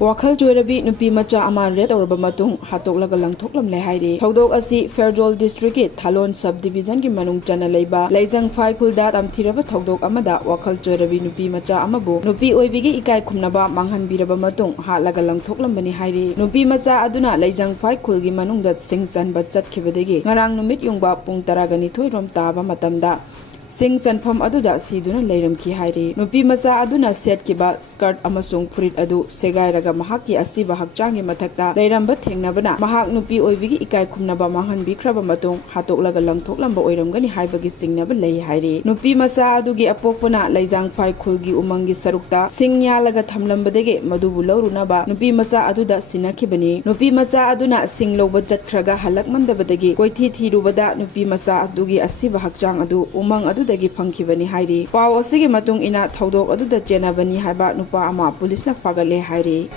Wakhal Choirabi Nupimacha Amabu Ejat Hundoklamle Hundoklamle hairi. Thodok asi Fairjol District ki Thalon Subdivision ki manung chana leiba Laijang Phai Khulda tamthiraba thodok amada Wakhal Choirabi Nupimacha Amabu Nupi oibigi ikai khumnaba manghanbiraba matung hatlaga langthoklambani hairi. Nupimacha aduna Laijang Phai Khulgi manungda singchanba chatkhibadagi ngarang numit yungba pung 12 rom taba matamda Sing Sanfam Aduda Siduna Layram Ki Hairi. Nupimacha Aduna set Kiba skirt amasung furit adu Segairaga Mahaki Asiba Hakchangi Matakta Layramba Thengnabana Mahak Nupi Oibigi Ikai Kumnaba Manghan Bikraba Matung Hatoklaga Langthoklamba Oiramgani Haibagi Singnaba Lay Hairi. Nupimacha Adugi Apokpana Laijang Phai Khulgi Umangi Sarukta Singyalaga Thamlambadege Madubu Laurunaba Nupimacha Aduda Sinakibani. Nupimacha Aduna Singloba Jatkraga Halakmandabadagi Koithi Thirubada Nupimacha Adugi Asiba Hakchang Adu Umang Adu dagi phangkhibani hairi. Paw asigi matung ina thodok aduda chenabani haiba nupa ama police na fagale hairi.